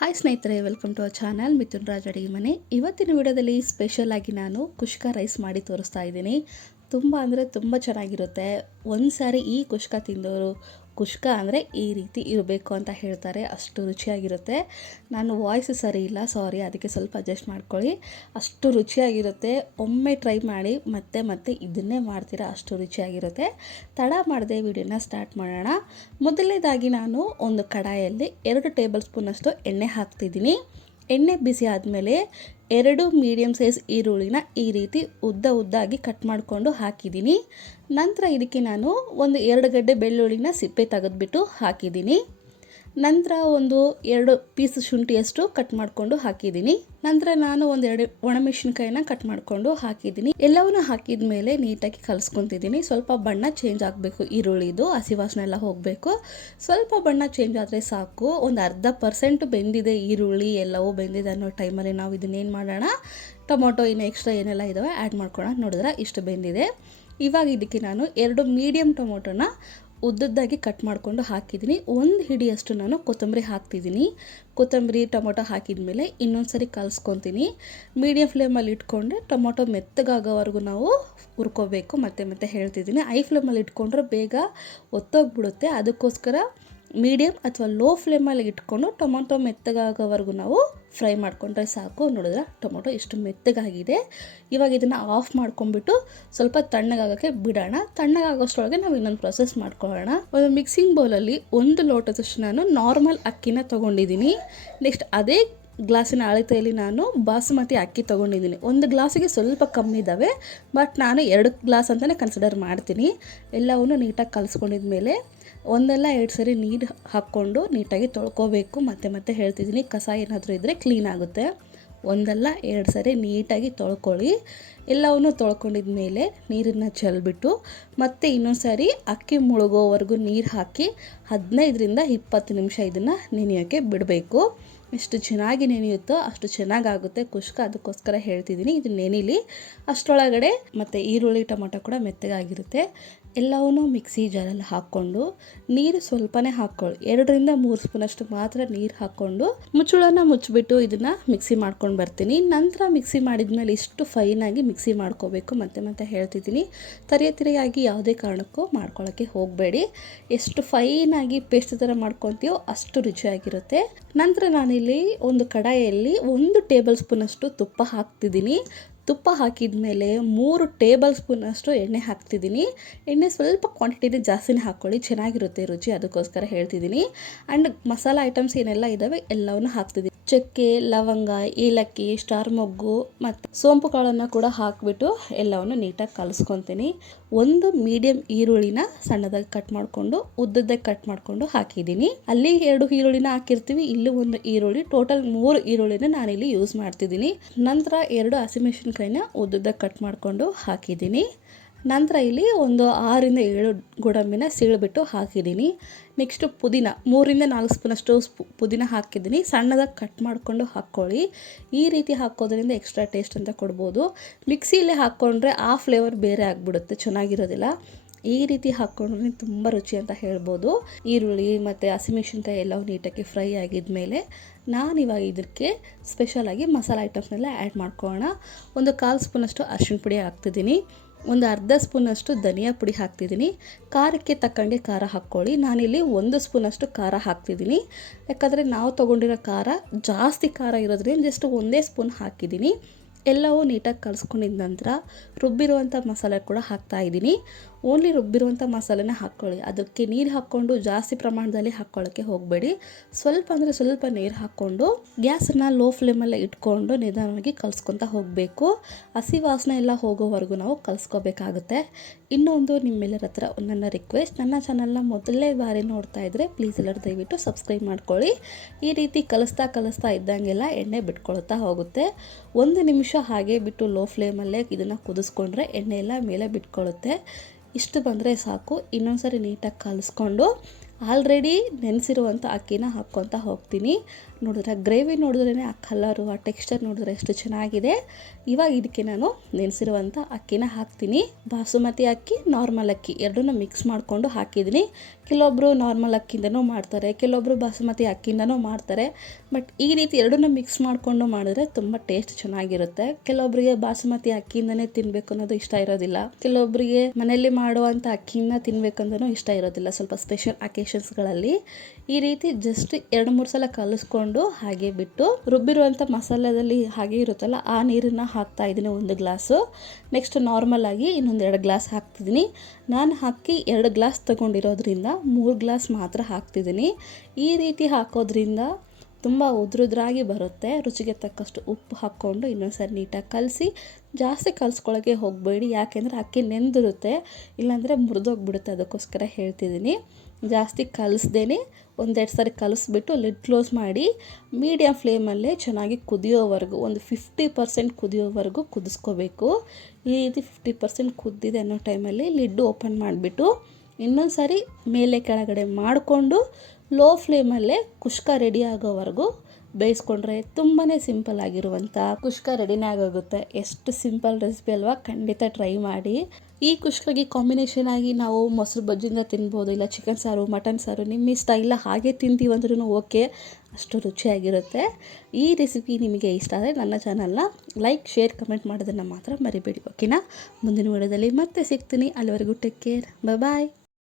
Hi ಸ್ನೇಹಿತರೆ, welcome to our channel Mithun Raj ಅಡುಗೆ ಮನೆ. ಇವತ್ತಿನ ವಿಡಿಯೋದಲ್ಲಿ ಸ್ಪೆಷಲ್ ಆಗಿ ನಾನು ಕುಷ್ಕ ರೈಸ್ ಮಾಡಿ ತೋರಿಸ್ತಾ ಇದ್ದೀನಿ. ತುಂಬ ಅಂದರೆ ತುಂಬ ಚೆನ್ನಾಗಿರುತ್ತೆ. ಒಂದು ಸಾರಿ ಈ ಕುಷ್ಕ ತಿಂದವರು ಕುಷ್ಕ ಅಂದರೆ ಈ ರೀತಿ ಇರಬೇಕು ಅಂತ ಹೇಳ್ತಾರೆ, ಅಷ್ಟು ರುಚಿಯಾಗಿರುತ್ತೆ. ನಾನು ವಾಯ್ಸ್ ಸರಿ ಇಲ್ಲ, ಸಾರಿ, ಅದಕ್ಕೆ ಸ್ವಲ್ಪ ಅಡ್ಜಸ್ಟ್ ಮಾಡ್ಕೊಳ್ಳಿ. ಅಷ್ಟು ರುಚಿಯಾಗಿರುತ್ತೆ. ಒಮ್ಮೆ ಟ್ರೈ ಮಾಡಿ ಮತ್ತೆ ಮತ್ತೆ ಇದನ್ನೇ ಮಾಡ್ತೀರಾ, ಅಷ್ಟು ರುಚಿಯಾಗಿರುತ್ತೆ. ತಡ ಮಾಡದೆ ವಿಡಿಯೋನ ಸ್ಟಾರ್ಟ್ ಮಾಡೋಣ. ಮೊದಲನೇದಾಗಿ ನಾನು ಒಂದು ಕಡಾಯಲ್ಲಿ 2 ಟೇಬಲ್ ಸ್ಪೂನಷ್ಟು ಎಣ್ಣೆ ಹಾಕ್ತಿದ್ದೀನಿ. ಎಣ್ಣೆ ಬಿಸಿ ಆದಮೇಲೆ 2 ಮೀಡಿಯಮ್ ಸೈಜ್ ಈರುಳ್ಳಿನ ಈ ರೀತಿ ಉದ್ದಾಗಿ ಕಟ್ ಮಾಡಿಕೊಂಡು ಹಾಕಿದ್ದೀನಿ. ನಂತರ ಇದಕ್ಕೆ ನಾನು ಒಂದು 2 ಗಡ್ಡೆ ಬೆಳ್ಳುಳ್ಳಿನ ಸಿಪ್ಪೆ ತೆಗೆದುಬಿಟ್ಟು ಹಾಕಿದ್ದೀನಿ. ನಂತರ ಒಂದು 2 ಪೀಸ್ ಶುಂಠಿಯಷ್ಟು ಕಟ್ ಮಾಡಿಕೊಂಡು ಹಾಕಿದ್ದೀನಿ. ನಂತರ ನಾನು ಒಂದು 2 ಒಣಮೆಣಸಿನಕಾಯಿನ ಕಟ್ ಮಾಡಿಕೊಂಡು ಹಾಕಿದ್ದೀನಿ. ಎಲ್ಲವನ್ನೂ ಹಾಕಿದ ಮೇಲೆ ನೀಟಾಗಿ ಕಲಿಸ್ಕೊತಿದ್ದೀನಿ. ಸ್ವಲ್ಪ ಬಣ್ಣ ಚೇಂಜ್ ಆಗಬೇಕು, ಈರುಳ್ಳಿದು ಹಸಿ ವಾಸನೆ ಎಲ್ಲ ಹೋಗಬೇಕು. ಸ್ವಲ್ಪ ಬಣ್ಣ ಚೇಂಜ್ ಆದರೆ ಸಾಕು. ಒಂದು 40% ಬೆಂದಿದೆ ಈರುಳ್ಳಿ, ಎಲ್ಲವೂ ಬೆಂದಿದೆ ಅನ್ನೋ ಟೈಮಲ್ಲಿ ನಾವು ಇದನ್ನೇನು ಮಾಡೋಣ, ಟೊಮೊಟೊ ಇನ್ನು ಎಕ್ಸ್ಟ್ರಾ ಏನೆಲ್ಲ ಇದ್ದಾವೆ ಆ್ಯಡ್ ಮಾಡ್ಕೊಳ್ಳೋಣ. ನೋಡಿದ್ರೆ ಇಷ್ಟು ಬೆಂದಿದೆ. ಇವಾಗ ಇದಕ್ಕೆ ನಾನು 2 ಮೀಡಿಯಮ್ ಟೊಮೊಟೊನ ಉದ್ದದ್ದಾಗಿ ಕಟ್ ಮಾಡಿಕೊಂಡು ಹಾಕಿದ್ದೀನಿ. 1 ಹಿಡಿಯಷ್ಟು ನಾನು ಕೊತ್ತಂಬರಿ ಹಾಕ್ತಿದ್ದೀನಿ. ಕೊತ್ತಂಬರಿ ಟೊಮೊಟೊ ಹಾಕಿದ ಮೇಲೆ ಇನ್ನೊಂದು ಸರಿ ಕಲಿಸ್ಕೊತೀನಿ. ಮೀಡಿಯಮ್ ಫ್ಲೇಮಲ್ಲಿ ಇಟ್ಕೊಂಡ್ರೆ ಟೊಮೊಟೊ ಮೆತ್ತಗಾಗೋವರೆಗೂ ನಾವು ಹುರ್ಕೋಬೇಕು. ಮತ್ತೆ ಹೇಳ್ತಿದ್ದೀನಿ, ಐ ಫ್ಲೇಮಲ್ಲಿ ಇಟ್ಕೊಂಡ್ರೆ ಬೇಗ ಒತ್ತೋಗ್ಬಿಡುತ್ತೆ. ಅದಕ್ಕೋಸ್ಕರ ಮೀಡಿಯಮ್ ಅಥವಾ ಲೋ ಫ್ಲೇಮಲ್ಲಿ ಇಟ್ಕೊಂಡು ಟೊಮೊಟೊ ಮೆತ್ತಗಾಗೋವರೆಗೂ ನಾವು ಫ್ರೈ ಮಾಡ್ಕೊಂಡ್ರೆ ಸಾಕು. ನೋಡಿದ್ರೆ ಟೊಮೊಟೊ ಇಷ್ಟು ಮೆತ್ತಗಾಗಿದೆ. ಇವಾಗ ಇದನ್ನು ಆಫ್ ಮಾಡ್ಕೊಂಡ್ಬಿಟ್ಟು ಸ್ವಲ್ಪ ತಣ್ಣಗಾಗೋಕ್ಕೆ ಬಿಡೋಣ. ತಣ್ಣಗಾಗೋಷ್ಟರೊಳಗೆ ನಾವು ಇನ್ನೊಂದು ಪ್ರೊಸೆಸ್ ಮಾಡ್ಕೊಳ್ಳೋಣ. ಒಂದು ಮಿಕ್ಸಿಂಗ್ ಬೌಲಲ್ಲಿ 1 ಲೋಟದಷ್ಟು ನಾನು ನಾರ್ಮಲ್ ಅಕ್ಕಿನ ತೊಗೊಂಡಿದ್ದೀನಿ. ನೆಕ್ಸ್ಟ್ ಅದೇ ಗ್ಲಾಸಿನ ಅಳತೆಯಲ್ಲಿ ನಾನು ಬಾಸುಮತಿ ಅಕ್ಕಿ ತೊಗೊಂಡಿದ್ದೀನಿ. 1 ಗ್ಲಾಸಿಗೆ ಸ್ವಲ್ಪ ಕಮ್ಮಿ ಇದ್ದಾವೆ, ಬಟ್ ನಾನು 2 ಗ್ಲಾಸ್ ಅಂತಲೇ ಕನ್ಸಿಡರ್ ಮಾಡ್ತೀನಿ. ಎಲ್ಲವನ್ನು ನೀಟಾಗಿ ಕಲಿಸ್ಕೊಂಡಿದ್ಮೇಲೆ 1-2 ಸರಿ ನೀರು ಹಾಕ್ಕೊಂಡು ನೀಟಾಗಿ ತೊಳ್ಕೊಬೇಕು. ಮತ್ತೆ ಹೇಳ್ತಿದ್ದೀನಿ, ಕಸ ಏನಾದರೂ ಇದ್ದರೆ ಕ್ಲೀನ್ ಆಗುತ್ತೆ. 1-2 ಸರಿ ನೀಟಾಗಿ ತೊಳ್ಕೊಳ್ಳಿ. ಎಲ್ಲವನ್ನು ತೊಳ್ಕೊಂಡಿದ ಮೇಲೆ ನೀರನ್ನು ಚೆಲ್ಬಿಟ್ಟು ಮತ್ತೆ ಇನ್ನೊಂದು ಸಾರಿ ಅಕ್ಕಿ ಮುಳುಗೋವರೆಗೂ ನೀರು ಹಾಕಿ 15-20 ನಿಮಿಷ ಇದನ್ನು ನೆನೆಯೋಕ್ಕೆ ಬಿಡಬೇಕು. ಎಷ್ಟು ಚೆನ್ನಾಗಿ ನೆನೆಯುತ್ತೋ ಅಷ್ಟು ಚೆನ್ನಾಗಾಗುತ್ತೆ ಕುಷ್ಕ. ಅದಕ್ಕೋಸ್ಕರ ಹೇಳ್ತಿದ್ದೀನಿ, ಇದು ನೆನಿಲಿ. ಅಷ್ಟರೊಳಗಡೆ ಮತ್ತು ಈರುಳ್ಳಿ ಟೊಮೊಟೊ ಕೂಡ ಮೆತ್ತಗಾಗಿರುತ್ತೆ. ಎಲ್ಲವನ್ನೂ ಮಿಕ್ಸಿ ಜಾರಲ್ಲಿ ಹಾಕ್ಕೊಂಡು ನೀರು ಸ್ವಲ್ಪನೇ ಹಾಕ್ಕೊಳ್ಳಿ. 2-3 ಸ್ಪೂನಷ್ಟು ಮಾತ್ರ ನೀರು ಹಾಕ್ಕೊಂಡು ಮುಚ್ಚಳನ ಮುಚ್ಚಿಬಿಟ್ಟು ಇದನ್ನು ಮಿಕ್ಸಿ ಮಾಡ್ಕೊಂಡು ಬರ್ತೀನಿ. ನಂತರ ಮಿಕ್ಸಿ ಮಾಡಿದ್ಮೇಲೆ ಇಷ್ಟು ಫೈನಾಗಿ ಮಿಕ್ಸಿ ಮಾಡ್ಕೋಬೇಕು. ಮತ್ತೆ ಹೇಳ್ತಿದ್ದೀನಿ, ತರಿಯಾಗಿ ಯಾವುದೇ ಕಾರಣಕ್ಕೂ ಮಾಡ್ಕೊಳ್ಳೋಕ್ಕೆ ಹೋಗಬೇಡಿ. ಎಷ್ಟು ಫೈನಾಗಿ ಪೇಸ್ಟ್ ಥರ ಮಾಡ್ಕೊತೀವೋ ಅಷ್ಟು ರುಚಿಯಾಗಿರುತ್ತೆ. ನಂತರ ನಾನಿಲ್ಲಿ ಒಂದು ಕಡಾಯಲ್ಲಿ 1 ಟೇಬಲ್ ಸ್ಪೂನಷ್ಟು ತುಪ್ಪ ಹಾಕ್ತಿದ್ದೀನಿ. ತುಪ್ಪ ಹಾಕಿದ ಮೇಲೆ 3 ಟೇಬಲ್ ಸ್ಪೂನಷ್ಟು ಎಣ್ಣೆ ಹಾಕ್ತಿದ್ದೀನಿ. ಎಣ್ಣೆ ಸ್ವಲ್ಪ ಕ್ವಾಂಟಿಟಿನೇ ಜಾಸ್ತಿನೇ ಹಾಕ್ಕೊಳ್ಳಿ, ಚೆನ್ನಾಗಿರುತ್ತೆ ರುಚಿ. ಅದಕ್ಕೋಸ್ಕರ ಹೇಳ್ತಿದ್ದೀನಿ. ಆ್ಯಂಡ್ ಮಸಾಲ ಐಟಮ್ಸ್ ಏನೆಲ್ಲ ಇದ್ದಾವೆ ಎಲ್ಲವನ್ನು ಹಾಕ್ತಿದ್ದೀನಿ. ಚಕ್ಕೆ, ಲವಂಗ, ಏಲಕ್ಕಿ, ಸ್ಟಾರ್ ಮೊಗ್ಗು ಮತ್ತು ಸೋಂಪು ಕಾಳನ್ನು ಕೂಡ ಹಾಕಿಬಿಟ್ಟು ಎಲ್ಲವನ್ನು ನೀಟಾಗಿ ಕಲಿಸ್ಕೊತೀನಿ. 1 ಮೀಡಿಯಮ್ ಈರುಳ್ಳಿನ ಸಣ್ಣದಾಗಿ ಕಟ್ ಮಾಡಿಕೊಂಡು ಉದ್ದದಾಗಿ ಕಟ್ ಮಾಡಿಕೊಂಡು ಹಾಕಿದ್ದೀನಿ. ಅಲ್ಲಿ 2 ಈರುಳ್ಳಿನ ಹಾಕಿರ್ತೀವಿ, ಇಲ್ಲಿ 1 ಈರುಳ್ಳಿ, ಟೋಟಲ್ 3 ಈರುಳ್ಳಿನ ನಾನಿಲ್ಲಿ ಯೂಸ್ ಮಾಡ್ತಿದ್ದೀನಿ. ನಂತರ 2 ಹಸಿಮೆಣಸಿನಕಾಯಿನ ಉದ್ದದಾಗಿ ಕಟ್ ಮಾಡಿಕೊಂಡು ಹಾಕಿದ್ದೀನಿ. ನಂತರ ಇಲ್ಲಿ ಒಂದು 6-7 ಗೋಡಂಬಿನ ಸೀಳ್ಬಿಟ್ಟು ಹಾಕಿದ್ದೀನಿ. ನೆಕ್ಸ್ಟು ಪುದೀನ 3-4 ಸ್ಪೂನಷ್ಟು ಪುದೀನ ಹಾಕಿದ್ದೀನಿ. ಸಣ್ಣದಾಗಿ ಕಟ್ ಮಾಡಿಕೊಂಡು ಹಾಕ್ಕೊಳ್ಳಿ. ಈ ರೀತಿ ಹಾಕೋದ್ರಿಂದ ಎಕ್ಸ್ಟ್ರಾ ಟೇಸ್ಟ್ ಅಂತ ಕೊಡ್ಬೋದು. ಮಿಕ್ಸಿಯಲ್ಲೇ ಹಾಕ್ಕೊಂಡ್ರೆ ಆ ಫ್ಲೇವರ್ ಬೇರೆ ಆಗಿಬಿಡುತ್ತೆ, ಚೆನ್ನಾಗಿರೋದಿಲ್ಲ. ಈ ರೀತಿ ಹಾಕ್ಕೊಂಡ್ರೆ ತುಂಬ ರುಚಿ ಅಂತ ಹೇಳ್ಬೋದು. ಈರುಳ್ಳಿ ಮತ್ತು ಹಸಿಮೆಣಸಿನ್ಕಾಯಿ ಎಲ್ಲವೂ ನೀಟಾಗಿ ಫ್ರೈ ಆಗಿದ್ಮೇಲೆ ನಾನಿವಾಗ ಇದಕ್ಕೆ ಸ್ಪೆಷಲಾಗಿ ಮಸಾಲೆ ಐಟಮ್ಸ್ನೆಲ್ಲ ಆ್ಯಡ್ ಮಾಡ್ಕೊಳ್ಳೋಣ. ಒಂದು 1/4 ಸ್ಪೂನಷ್ಟು ಅರಿಶಿಣ ಪುಡಿ ಹಾಕ್ತಿದ್ದೀನಿ. ಒಂದು ಅರ್ಧ ಸ್ಪೂನಷ್ಟು ಧನಿಯಾ ಪುಡಿ ಹಾಕ್ತಿದ್ದೀನಿ. ಖಾರಕ್ಕೆ ತಕ್ಕಂಗೆ ಖಾರ ಹಾಕ್ಕೊಳ್ಳಿ. ನಾನಿಲ್ಲಿ 1 ಸ್ಪೂನಷ್ಟು ಖಾರ ಹಾಕ್ತಿದ್ದೀನಿ. ಯಾಕಂದರೆ ನಾವು ತೊಗೊಂಡಿರೋ ಖಾರ ಜಾಸ್ತಿ ಖಾರ ಇರೋದ್ರಿಂದ ಜಸ್ಟ್ 1 ಸ್ಪೂನ್ ಹಾಕಿದ್ದೀನಿ. ಎಲ್ಲವೂ ನೀಟಾಗಿ ಕಲಿಸ್ಕೊಂಡಿದ ನಂತರ ರುಬ್ಬಿರುವಂಥ ಮಸಾಲೆ ಕೂಡ ಹಾಕ್ತಾಯಿದ್ದೀನಿ. ಓನ್ಲಿ ರುಬ್ಬಿರುವಂಥ ಮಸಾಲೆನ ಹಾಕ್ಕೊಳ್ಳಿ. ಅದಕ್ಕೆ ನೀರು ಹಾಕ್ಕೊಂಡು ಜಾಸ್ತಿ ಪ್ರಮಾಣದಲ್ಲಿ ಹಾಕ್ಕೊಳ್ಳೋಕ್ಕೆ ಹೋಗಬೇಡಿ. ಸ್ವಲ್ಪ ನೀರು ಹಾಕ್ಕೊಂಡು ಗ್ಯಾಸನ್ನು ಲೋ ಫ್ಲೇಮಲ್ಲೇ ಇಟ್ಕೊಂಡು ನಿಧಾನವಾಗಿ ಕಲಿಸ್ಕೊತಾ ಹೋಗಬೇಕು. ಹಸಿ ವಾಸನೆ ಎಲ್ಲ ಹೋಗೋವರೆಗೂ ನಾವು ಕಲಿಸ್ಕೋಬೇಕಾಗುತ್ತೆ. ಇನ್ನೊಂದು ನಿಮ್ಮೆಲ್ಲರ ಹತ್ರ ನನ್ನ ರಿಕ್ವೆಸ್ಟ್, ನನ್ನ ಚಾನಲ್ನ ಮೊದಲನೇ ಬಾರಿ ನೋಡ್ತಾ ಇದ್ದರೆ ಪ್ಲೀಸ್ ಎಲ್ಲರೂ ದಯವಿಟ್ಟು ಸಬ್ಸ್ಕ್ರೈಬ್ ಮಾಡ್ಕೊಳ್ಳಿ. ಈ ರೀತಿ ಕಲಿಸ್ತಾ ಇದ್ದಂಗೆಲ್ಲ ಎಣ್ಣೆ ಬಿಟ್ಕೊಳ್ತಾ ಹೋಗುತ್ತೆ. 1 ನಿಮಿಷ ಹಾಗೆ ಬಿಟ್ಟು ಲೋ ಫ್ಲೇಮಲ್ಲೇ ಇದನ್ನು ಕುದಿಸ್ಕೊಂಡ್ರೆ ಎಣ್ಣೆ ಎಲ್ಲ ಮೇಲೆ ಬಿಟ್ಕೊಳ್ಳುತ್ತೆ. ಇಷ್ಟು ಬಂದರೆ ಸಾಕು. ಇನ್ನೊಂದು ಸರಿ ನೀಟಾಗಿ ಕಲಿಸ್ಕೊಂಡು ಆಲ್ರೆಡಿ ನೆನೆಸಿರುವಂಥ ಅಕ್ಕಿನ ಹಾಕ್ಕೊತಾ ಹೋಗ್ತೀನಿ. ನೋಡಿದ್ರೆ ಗ್ರೇವಿ ನೋಡಿದ್ರೇ ಆ ಕಲರು ಆ ಟೆಕ್ಸ್ಚರ್ ನೋಡಿದ್ರೆ ಎಷ್ಟು ಚೆನ್ನಾಗಿದೆ. ಇವಾಗ ಇದಕ್ಕೆ ನಾನು ನೆನೆಸಿರುವಂಥ ಅಕ್ಕಿನ ಹಾಕ್ತೀನಿ. ಬಾಸುಮತಿ ಅಕ್ಕಿ, ನಾರ್ಮಲ್ ಅಕ್ಕಿ ಎರಡನ್ನೂ ಮಿಕ್ಸ್ ಮಾಡಿಕೊಂಡು ಹಾಕಿದ್ದೀನಿ. ಕೆಲವೊಬ್ಬರು ನಾರ್ಮಲ್ ಅಕ್ಕಿಯಿಂದನೂ ಮಾಡ್ತಾರೆ, ಕೆಲವೊಬ್ಬರು ಬಾಸುಮತಿ ಅಕ್ಕಿಯಿಂದನೂ ಮಾಡ್ತಾರೆ. ಬಟ್ ಈ ರೀತಿ ಎರಡನ್ನೂ ಮಿಕ್ಸ್ ಮಾಡಿಕೊಂಡು ಮಾಡಿದ್ರೆ ತುಂಬ ಟೇಸ್ಟ್ ಚೆನ್ನಾಗಿರುತ್ತೆ. ಕೆಲವೊಬ್ಬರಿಗೆ ಬಾಸುಮತಿ ಅಕ್ಕಿಯಿಂದನೇ ತಿನ್ನಬೇಕು ಅನ್ನೋದು ಇಷ್ಟ ಇರೋದಿಲ್ಲ, ಕೆಲವೊಬ್ಬರಿಗೆ ಮನೆಯಲ್ಲಿ ಮಾಡುವಂಥ ಅಕ್ಕಿಯಿಂದ ತಿನ್ನಬೇಕಂದ್ರೂ ಇಷ್ಟ ಇರೋದಿಲ್ಲ. ಸ್ವಲ್ಪ ಸ್ಪೆಷಲ್ ಅಕೇಶನ್ಸ್ಗಳಲ್ಲಿ ಈ ರೀತಿ ಜಸ್ಟ್ 2-3 ಸಲ ಕಲಿಸ್ಕೊಂಡು ಹಾಗೆ ಬಿಟ್ಟು ರುಬ್ಬಿರುವಂಥ ಮಸಾಲೆದಲ್ಲಿ ಹಾಗೆ ಇರುತ್ತಲ್ಲ ಆ ನೀರನ್ನು ಹಾಕ್ತಾ ಇದ್ದೀನಿ 1 ಗ್ಲಾಸು. ನೆಕ್ಸ್ಟ್ ನಾರ್ಮಲ್ ಆಗಿ ಇನ್ನೊಂದು 2 ಗ್ಲಾಸ್ ಹಾಕ್ತಿದ್ದೀನಿ. ನಾನು ಹಾಕಿ 2 ಗ್ಲಾಸ್ ತೊಗೊಂಡಿರೋದ್ರಿಂದ 3 ಗ್ಲಾಸ್ ಮಾತ್ರ ಹಾಕ್ತಿದ್ದೀನಿ. ಈ ರೀತಿ ಹಾಕೋದ್ರಿಂದ ತುಂಬ ಉದ್ರುದ್ರಾಗಿ ಬರುತ್ತೆ. ರುಚಿಗೆ ತಕ್ಕಷ್ಟು ಉಪ್ಪು ಹಾಕ್ಕೊಂಡು ಇನ್ನೊಂದ್ಸರಿ ನೀಟಾಗಿ ಕಲಸಿ. ಜಾಸ್ತಿ ಕಲಿಸ್ಕೊಳ್ಳೋಕ್ಕೆ ಹೋಗಬೇಡಿ, ಯಾಕೆಂದರೆ ಅಕ್ಕಿ ನೆಂದಿರುತ್ತೆ, ಇಲ್ಲಾಂದರೆ ಮುರಿದೋಗ್ಬಿಡುತ್ತೆ. ಅದಕ್ಕೋಸ್ಕರ ಹೇಳ್ತಿದ್ದೀನಿ. ಜಾಸ್ತಿ ಕಲಿಸ್ದೇನೆ 1-2 ಸಾರಿ ಕಲಿಸ್ಬಿಟ್ಟು ಲಿಡ್ ಕ್ಲೋಸ್ ಮಾಡಿ ಮೀಡಿಯಮ್ ಫ್ಲೇಮಲ್ಲೇ ಚೆನ್ನಾಗಿ ಕುದಿಯೋವರೆಗೂ, ಒಂದು 50% ಕುದಿಯೋವರೆಗೂ ಕುದಿಸ್ಕೋಬೇಕು. ಈ ರೀತಿ 50% ಕುದ್ದಿದೆ ಅನ್ನೋ ಟೈಮಲ್ಲಿ ಲಿಡ್ಡು ಓಪನ್ ಮಾಡಿಬಿಟ್ಟು ಇನ್ನೊಂದು ಸಾರಿ ಮೇಲೆ ಕೆಳಗಡೆ ಮಾಡಿಕೊಂಡು ಲೋ ಫ್ಲೇಮಲ್ಲೇ ಕುಷ್ಕ ರೆಡಿ ಆಗೋವರೆಗೂ ಬೇಯಿಸ್ಕೊಂಡ್ರೆ ತುಂಬಾ ಸಿಂಪಲ್ ಆಗಿರುವಂಥ ಕುಷ್ಕ ರೆಡಿನೇ ಆಗೋಗುತ್ತೆ. ಎಷ್ಟು ಸಿಂಪಲ್ ರೆಸಿಪಿ ಅಲ್ವಾ, ಖಂಡಿತ ಟ್ರೈ ಮಾಡಿ. ಈ ಕುಷ್ಕಗೆ ಕಾಂಬಿನೇಷನ್ ಆಗಿ ನಾವು ಮೊಸರು ಬಜ್ಜಿಯಿಂದ ತಿನ್ಬೋದು, ಇಲ್ಲ ಚಿಕನ್ ಸಾರು, ಮಟನ್ ಸಾರು, ನಿಮ್ಮ ಇಷ್ಟ, ಇಲ್ಲ ಹಾಗೆ ತಿಂತೀವಂದ್ರೂ ಓಕೆ, ಅಷ್ಟು ರುಚಿಯಾಗಿರುತ್ತೆ. ಈ ರೆಸಿಪಿ ನಿಮಗೆ ಇಷ್ಟ ಆದರೆ ನನ್ನ ಚಾನಲ್ನ ಲೈಕ್, ಶೇರ್, ಕಮೆಂಟ್ ಮಾಡೋದನ್ನು ಮಾತ್ರ ಮರಿಬೇಡಿ, ಓಕೆನಾ? ಮುಂದಿನ ವಿಡಿಯೋದಲ್ಲಿ ಮತ್ತೆ ಸಿಗ್ತೀನಿ. ಅಲ್ಲಿವರೆಗೂ ಟೇಕ್ ಕೇರ್, ಬಾಯ್.